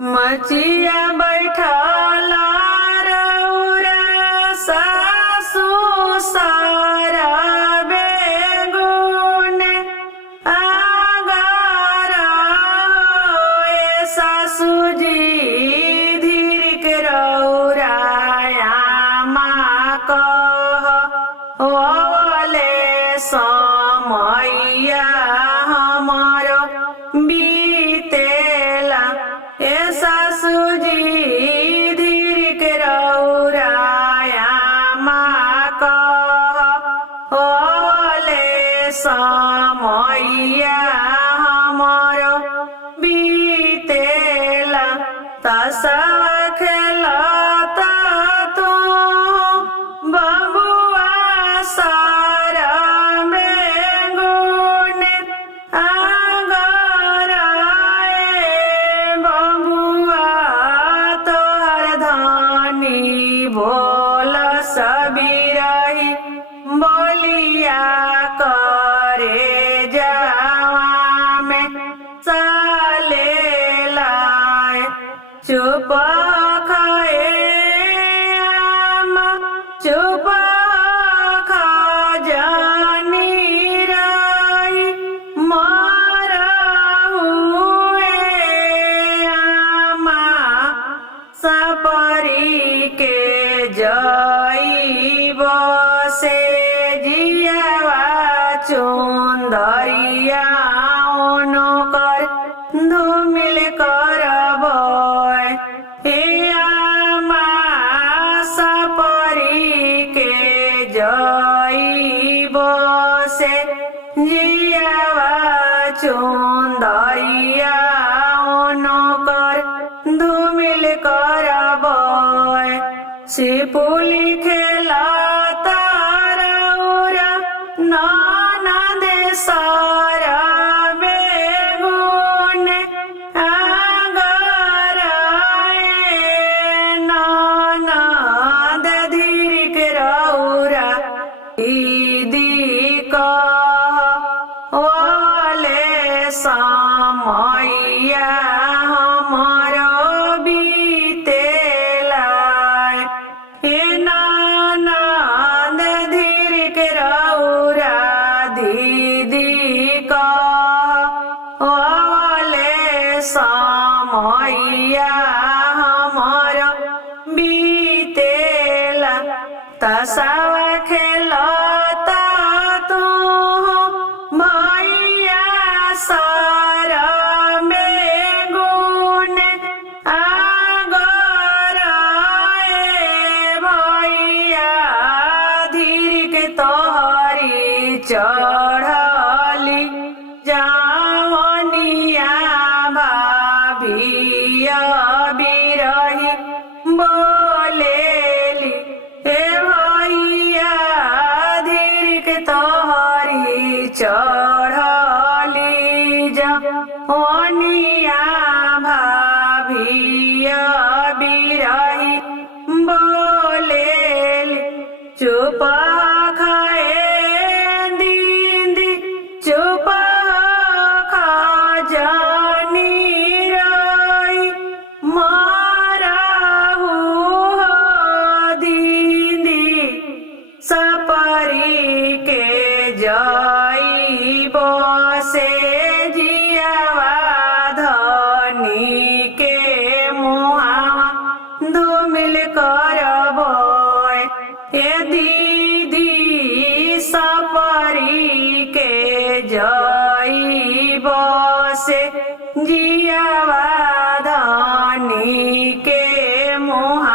मचिया बैठला रउरा सासु सारा बेगुन आगारा ए सासु जी धीर के रउरा आमा कह ओले समैया हमारो बीतेला ए सासु जी धीर के रउरा आमा कह ओले समैया हमारो बीतेला तसवा खेलता तू बबुआ सारा बेगुन आगरा ए बबुआ तोहर धानी बोल सबीरही बोलिया करे जावा में साले लाए चुप खाए आमा चुप खा जानी रही मारा हुए आमा सपरी के जई बसे जियावा चुंदरिया ओनो कर धूमिल करबय हे आमा सपरी के जई बसे जियावा चुंदरिया ओनो कर धूमिल करबय सिपुली खेलता रउरा ननद सारा बेगुन आगरा ए ननद धीर के रउरा दीदी कह ओले समैया हमारो बीतेला हे ननद धीर के रउरा दीदी कह ओले समैया हमारो बीतेला तसवा खेलता तू भैया सारा बेगुन आगरा ए भैया धीर के तोहरी चढ़ली जावनिया भाभिया बिरही बोलेली हे भैया धीर के तोहरी चढ़ली जावनिया भाभिया बिरही बोलेली चुप खाए दीदी चुप खा जानी रही मारा हुआ दीदी सपरी के जई बसे जियावा धनी के मुहावा धूमिल करबय ए दीदी सपरी के जई बसे जियावा धनी के मुहावा